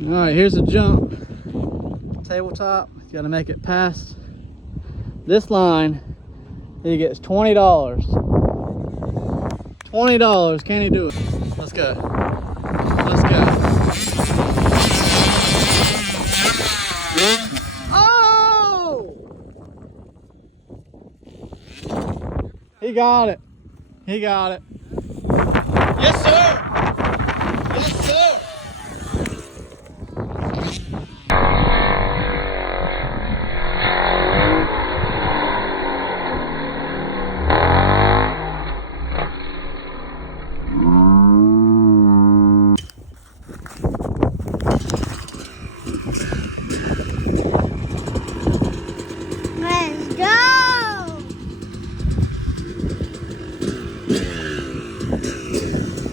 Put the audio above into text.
All right, here's a jump. Tabletop, you gotta make it past this line. He gets $20. $20, can he do it? Let's go. Let's go. Oh! He got it. He got it. Yes, sir.